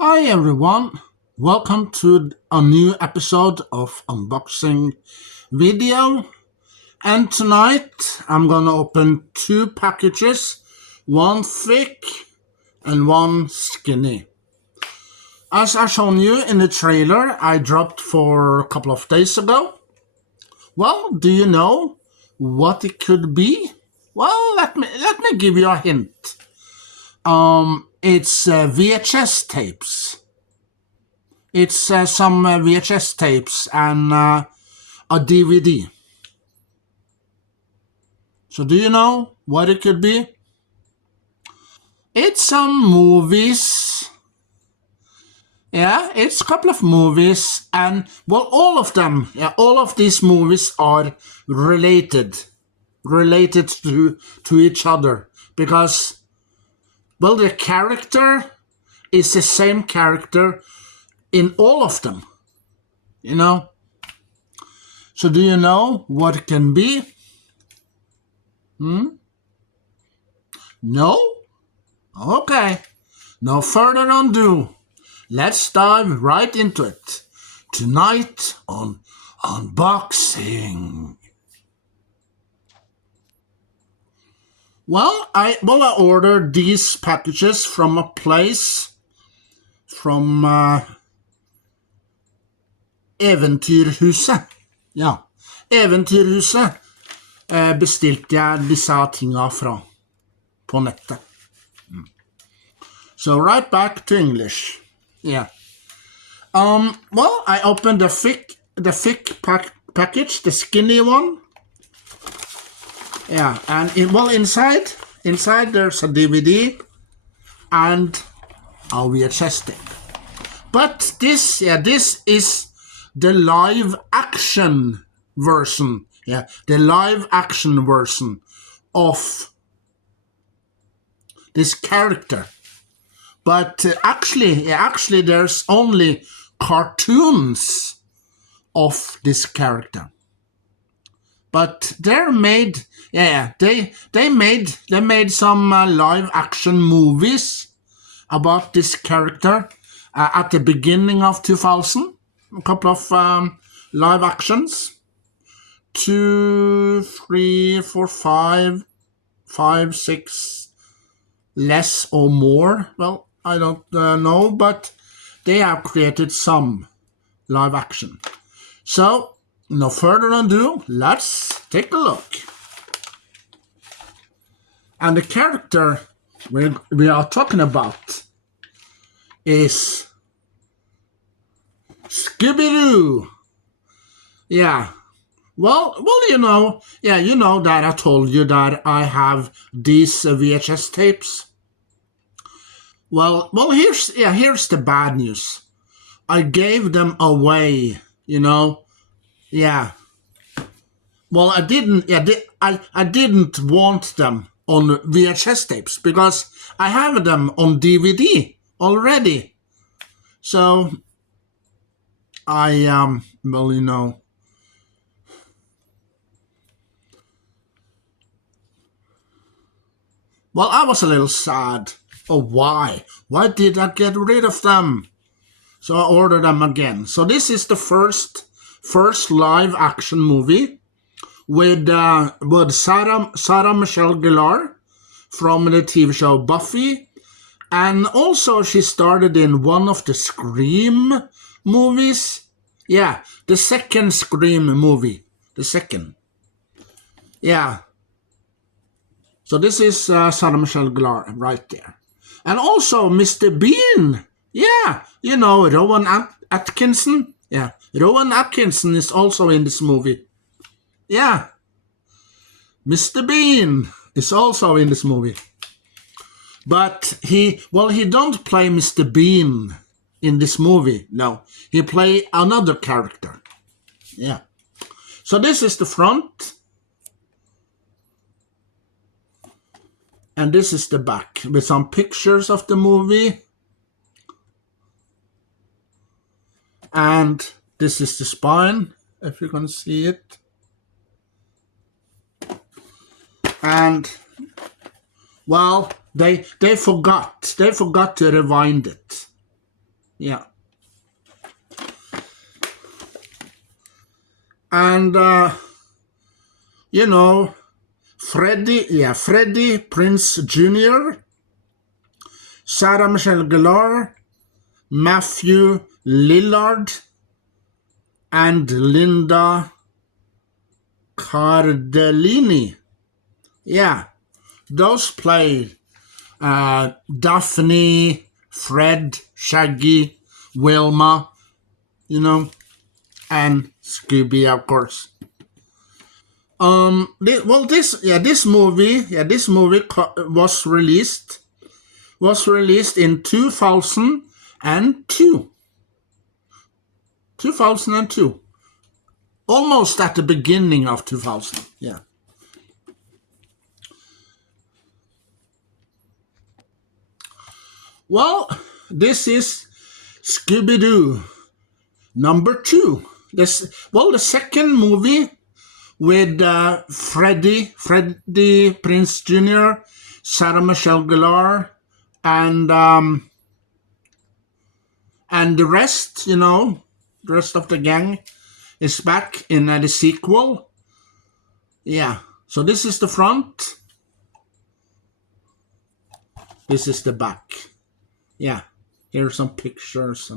Hi everyone, welcome to a new episode of Unboxing video. And tonight I'm gonna open two packages, one thick and one skinny. As I shown you in the trailer I dropped for a couple of days ago. Well, do you know what it could be? Well, let me give you a hint. It's VHS tapes. It's some VHS tapes and a DVD. So do you know what it could be? It's some movies. Yeah, it's a couple of movies, and well, all of them. Yeah, all of these movies are related to each other because well, the character is the same character in all of them. You know. So do you know what it can be? No? Okay. No further ado. Let's dive right into it. Tonight on Unboxing. Well, I ordered these packages from a place from Eventyrhuset. Ja, Eventyrhuset bestilte jeg disse tinga fra på nettet. So right back to English. Yeah. Well, I opened the thick package, the skinny one. Yeah, and inside there's a DVD and a VHS tape. But this is the live action version. Yeah, the live action version of this character. But actually, there's only cartoons of this character. But they're made, they made some live action movies about this character at the beginning of 2000. A couple of live actions. 2, 3, 4, 5, 6, less or more. Well, I don't know, but they have created some live action. So, no further ado, let's take a look. And the character we are talking about is Scooby Doo. Yeah. Well, you know that I told you that I have these VHS tapes. Well, here's the bad news. I gave them away, you know. Yeah. Well, I didn't. Yeah, I didn't want them on VHS tapes because I have them on DVD already. So I well, you know. Well, I was a little sad. Oh, why? Why did I get rid of them? So I ordered them again. So this is the first live action movie with Sarah Michelle Gellar from the TV show Buffy, and also she started in one of the Scream movies. Yeah, the second Scream movie. The second. Yeah. So this is Sarah Michelle Gellar right there. And also Mr. Bean. Yeah, you know, Rowan Atkinson. Yeah, Rowan Atkinson is also in this movie. Yeah. Mr. Bean is also in this movie. But he don't play Mr. Bean in this movie. No, he play another character. Yeah. So this is the front. And this is the back with some pictures of the movie. And this is the spine, if you can see it. And, well, they forgot to rewind it. Yeah. And, you know, Freddie Prince Jr., Sarah Michelle Gellar, Matthew Lillard, and Linda Cardellini. Yeah, those play Daphne, Fred, Shaggy, Wilma, and Scooby, of course. This movie was released in 2002. 2002. Almost at the beginning of 2000. Yeah. Well, this is Scooby Doo number 2. The second movie with Freddie Prince Jr., Sarah Michelle Gellar, and the rest, the rest of the gang is back in the sequel. Yeah. So this is the front. This is the back. Yeah. Here's some pictures.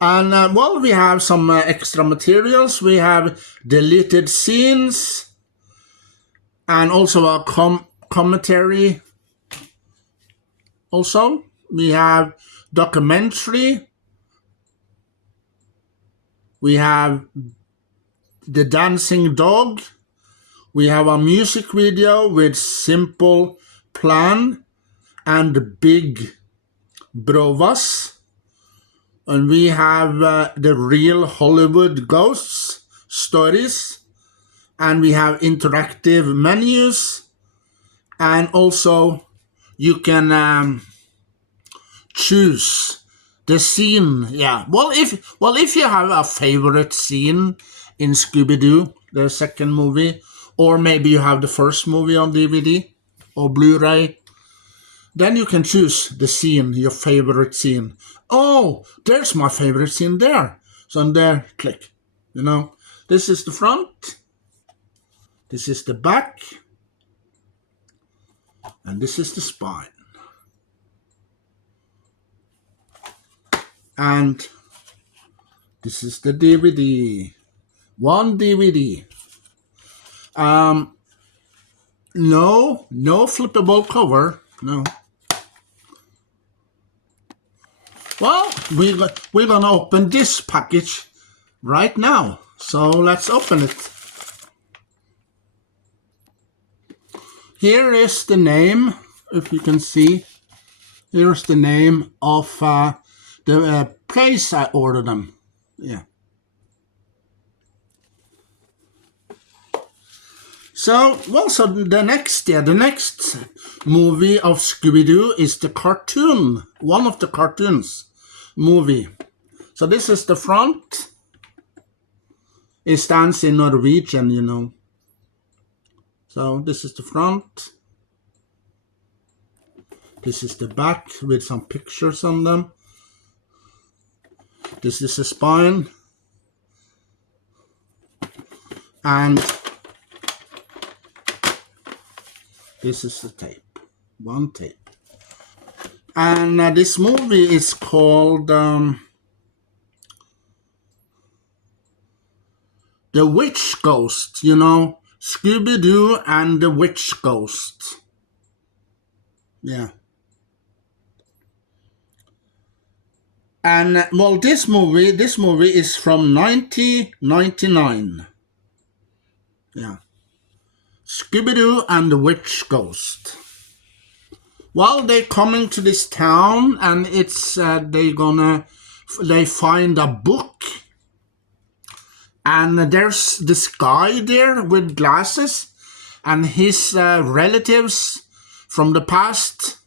And we have some extra materials. We have deleted scenes and also a commentary. Also, we have documentary. We have the dancing dog. We have a music video with Simple Plan and Big Brovas. And we have the real Hollywood ghosts stories. And we have interactive menus. And also you can choose the scene. Yeah. Well, if you have a favorite scene in Scooby-Doo, the second movie, or maybe you have the first movie on DVD or Blu-ray, then you can choose the scene, your favorite scene. Oh, there's my favorite scene there. So I'm there, click. This is the front. This is the back. And this is the spine. And this is the DVD. One DVD. No flippable cover. No. Well, we're gonna open this package right now. So let's open it. Here is the name, if you can see. Here's the name of the place I ordered them. Yeah. So the next movie of Scooby-Doo is the cartoon, one of the cartoons movie. So this is the front. It stands in Norwegian, So this is the front. This is the back with some pictures on them. This is the spine. And this is the tape. One tape. And this movie is called The Witch Ghost, Scooby-Doo and the Witch Ghost. Yeah. And this movie is from 1999. Yeah. Scooby-Doo and the Witch Ghost. Well, they're coming to this town, and it's they find a book, and there's this guy there with glasses, and his relatives from the past,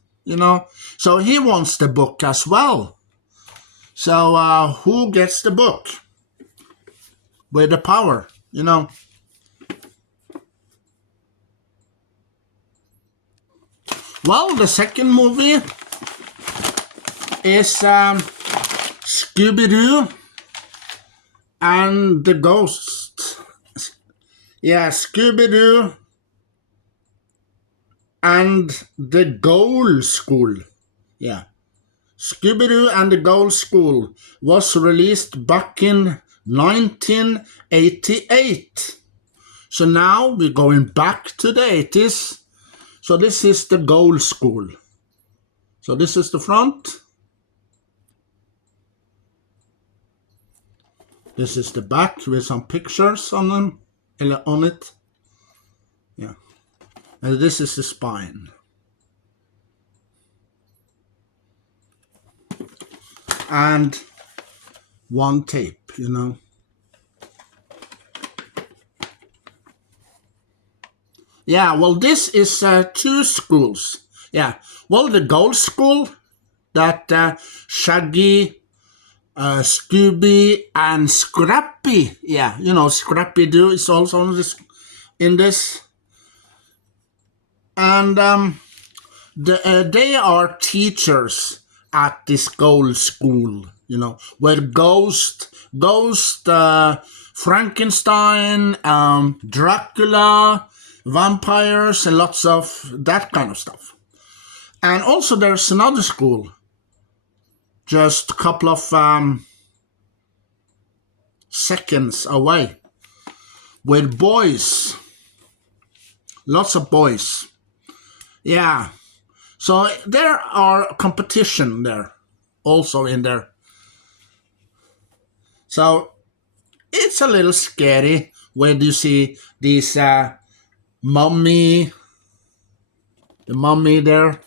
So he wants the book as well. So who gets the book with the power, Well, the second movie is Scooby Doo and the Ghost. Yeah, Scooby Doo and the Gold School. Yeah. Scooby Doo and the Gold School was released back in 1988. So now we're going back to the 80s. So this is the Gold School. So this is the front. This is the back with some pictures on them, on it. Yeah. And this is the spine. And one tape, you know. Yeah, well, this is two schools. Yeah, well, the Gold School, that Shaggy, Scooby, and Scrappy. Yeah, you know, Scrappy Doo is also in this. And they are teachers at this Gold School, you know, where Ghost, Frankenstein, Dracula, vampires, and lots of that kind of stuff. And also there's another school, just a couple of seconds away, with boys, lots of boys. Yeah, so there are competition there, also in there. So it's a little scary when you see these mummy, the mummy there,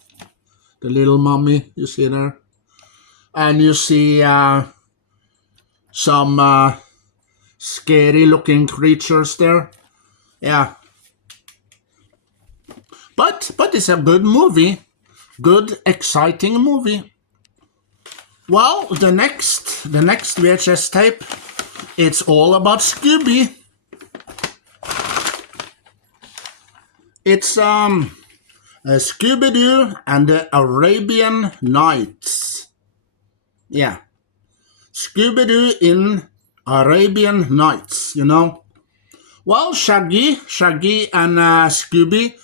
the little mummy you see there, and you see some scary looking creatures there. Yeah, but it's a good movie, good exciting movie. Well, the next VHS tape, it's all about Scooby. It's Scooby Doo and the Arabian Nights. Yeah, Scooby Doo in Arabian Nights, you know. Well, Shaggy and Scooby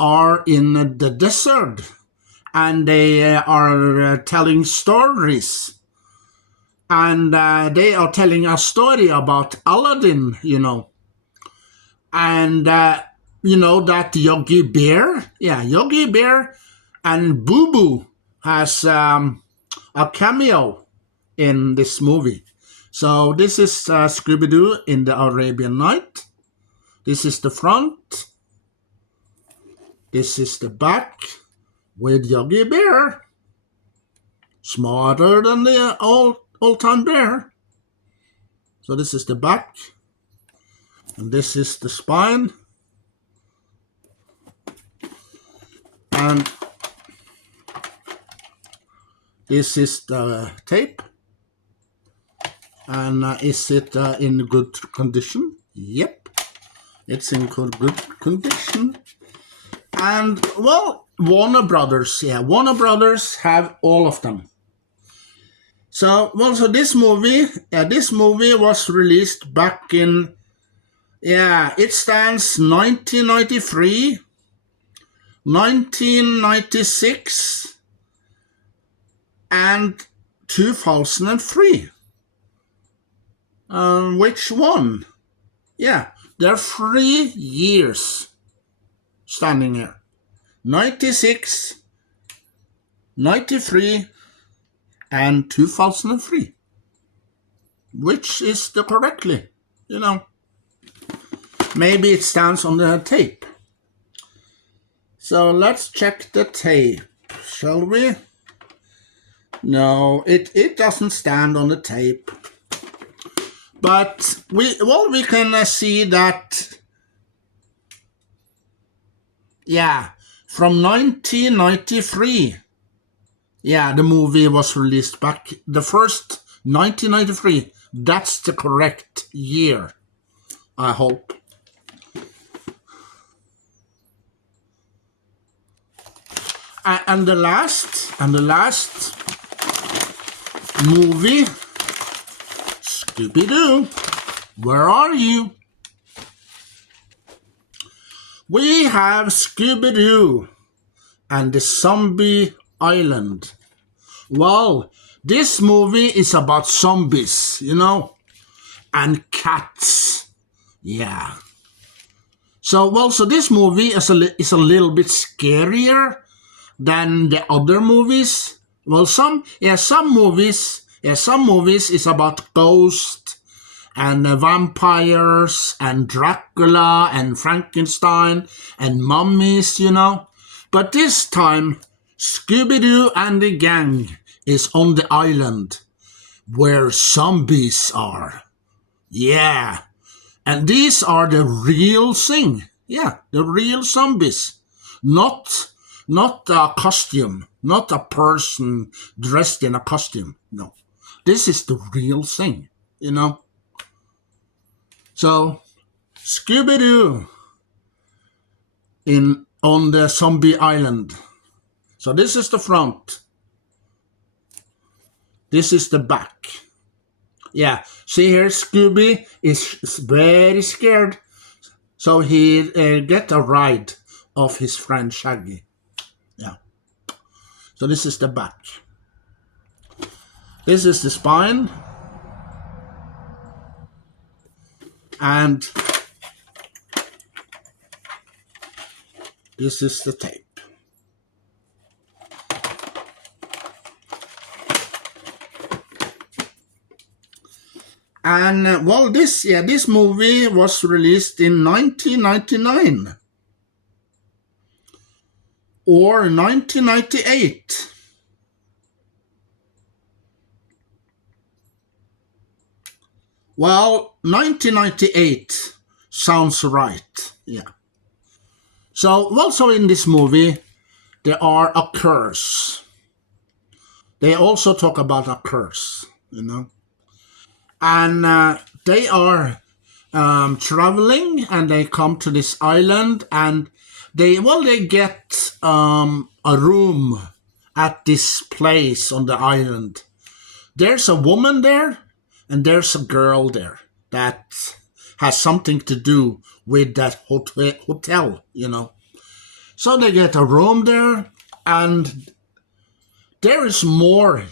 are in the desert, and they are telling stories. And they are telling a story about Aladdin, you know. And you know that Yogi Bear? Yeah, Yogi Bear and Boo Boo has a cameo in this movie. So this is Scooby Doo in the Arabian Night. This is the front. This is the back with Yogi Bear. Smarter than the old-time bear. So this is the back. And this is the spine. And this is the tape. And is it in good condition? Yep, it's in good condition. And, well, Warner Brothers have all of them. So, well, so this movie was released back in, it stands 1993, 1996, and 2003. Which one? Yeah, there are 3 years standing here. 96, 93, and 2003. Which is the correctly, you know. Maybe it stands on the tape. So let's check the tape, shall we? No, it doesn't stand on the tape. But we can see that, from 1993, the movie was released back, the first 1993, that's the correct year, I hope. And the last movie Scooby Doo, where are you? We have Scooby Doo and the Zombie Island. Well, this movie is about zombies, and cats. Yeah. So this movie is a little bit scarier than the other movies. Well, some movies is about ghosts and vampires and Dracula and Frankenstein and mummies, But this time, Scooby-Doo and the gang is on the island where zombies are. Yeah. And these are the real thing. Yeah, the real zombies. Not a costume, not a person dressed in a costume. No. This is the real thing, So, Scooby-Doo on the zombie island. So this is the front. This is the back. Yeah, see here, Scooby is very scared. So he get a ride of his friend Shaggy. Yeah. So this is the back. This is the spine. And this is the tape. And this movie was released in 1999 or 1998. Well, 1998 sounds right. Yeah. So also in this movie there are a curse. They also talk about a curse, And they are traveling, and they come to this island, and they get a room at this place on the island. There's a woman there, and there's a girl there that has something to do with that hotel, So they get a room there, and there's more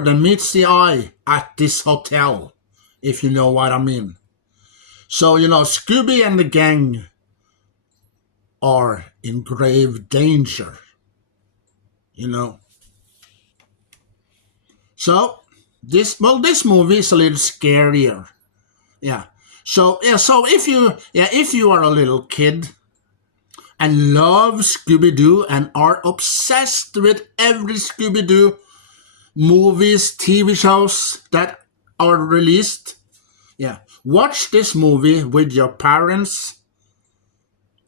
than meets the eye at this hotel, if you know what I mean. So, Scooby and the gang are in grave danger, So, this movie is a little scarier. Yeah. So if you are a little kid and love Scooby-Doo and are obsessed with every Scooby-Doo movies, TV shows that are released, watch this movie with your parents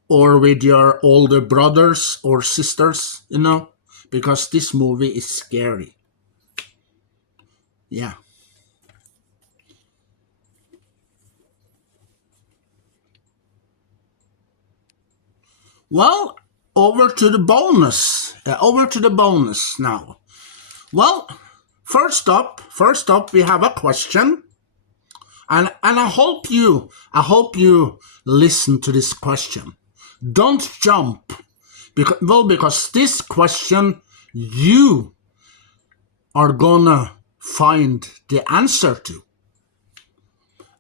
or with your older brothers or sisters, because this movie is scary. Yeah. Well, over to the bonus now. Well, first up, we have a question, and I hope you listen to this question. Don't jump, because this question you are gonna find the answer to.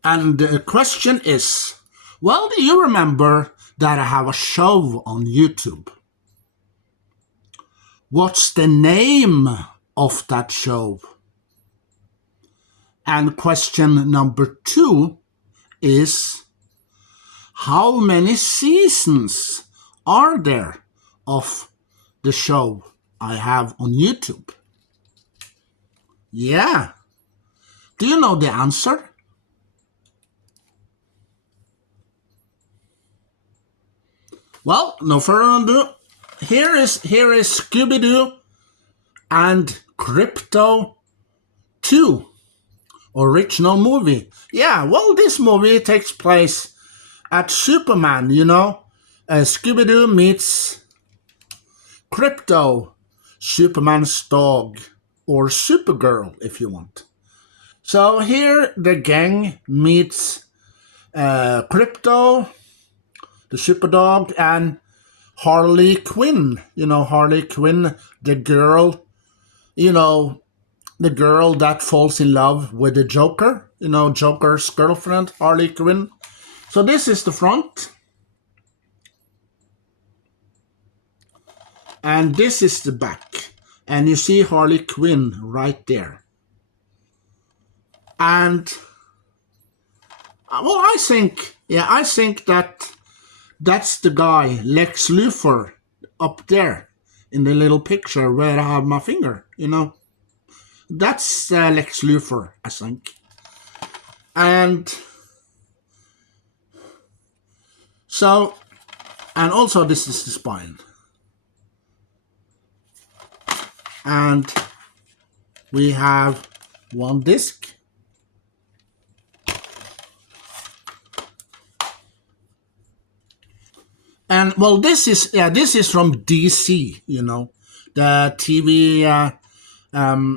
And the question is, well, do you remember that I have a show on YouTube? What's the name of that show? And question number 2 is, how many seasons are there of the show I have on YouTube? Yeah. Do you know the answer? Well, no further ado, here is Scooby-Doo and Crypto 2 original movie. Yeah, well, this movie takes place at Superman, Scooby-Doo meets Crypto, Superman's dog, or Supergirl if you want. So here the gang meets Crypto, the Superdog, and Harley Quinn. Harley Quinn, the girl, the girl that falls in love with the Joker, Joker's girlfriend, Harley Quinn. So this is the front. And this is the back. And you see Harley Quinn right there. And, well, I think that that's the guy, Lex Luthor, up there in the little picture where I have my finger, That's Lex Luthor, I think. And so, and also this is the spine. And we have one disc. And well, this is from DC, the TV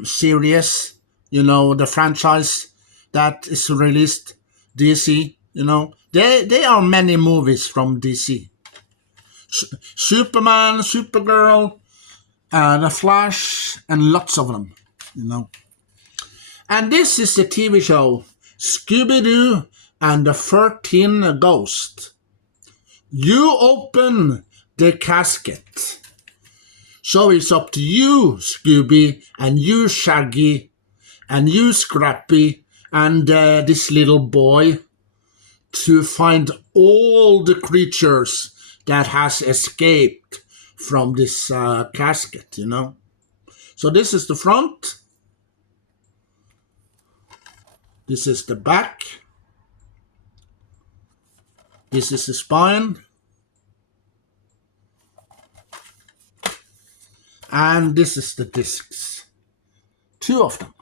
series, the franchise that is released, DC, There are many movies from DC. Superman, Supergirl, The Flash, and lots of them, And this is the TV show, Scooby Doo and the 13 Ghosts. You open the casket. So it's up to you, Scooby, and you, Shaggy, and you, Scrappy, and this little boy to find all the creatures that has escaped from this casket, So this is the front. This is the back. This is the spine. And this is the discs. 2 of them.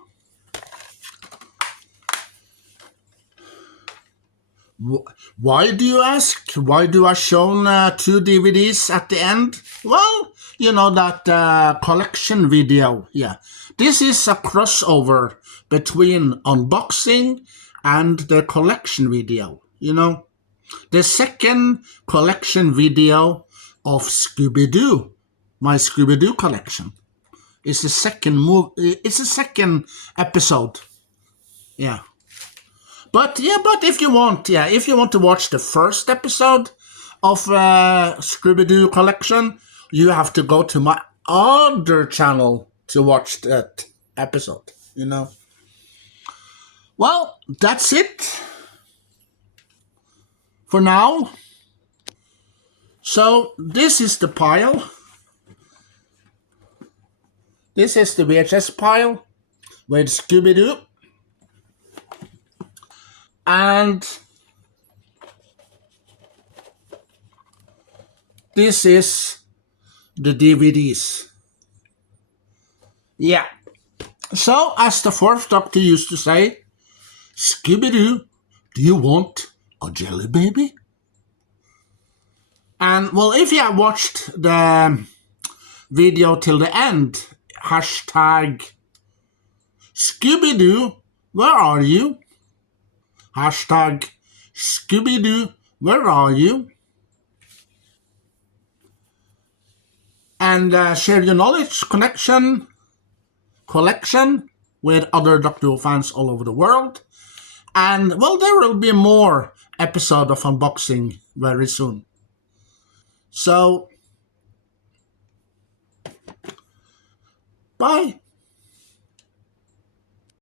Why do you ask? Why do I show 2 DVDs at the end? Well, that collection video. Yeah. This is a crossover between unboxing and the collection video, The second collection video of Scooby Doo, my Scooby Doo collection, is the second it's the second episode. Yeah. But if you want to watch the first episode of Scooby Doo Collection, you have to go to my other channel to watch that episode, Well, that's it for now. So this is the pile. This is the VHS pile with Scooby Doo. And this is the DVDs. Yeah. So, as the fourth Doctor used to say, Scooby Doo, do you want a jelly baby? And, well, if you have watched the video till the end, hashtag Scooby Doo, where are you? Hashtag Scooby Doo, where are you? And share your knowledge collection with other Doctor Who fans all over the world. And, well, there will be more episode of unboxing very soon. So, bye.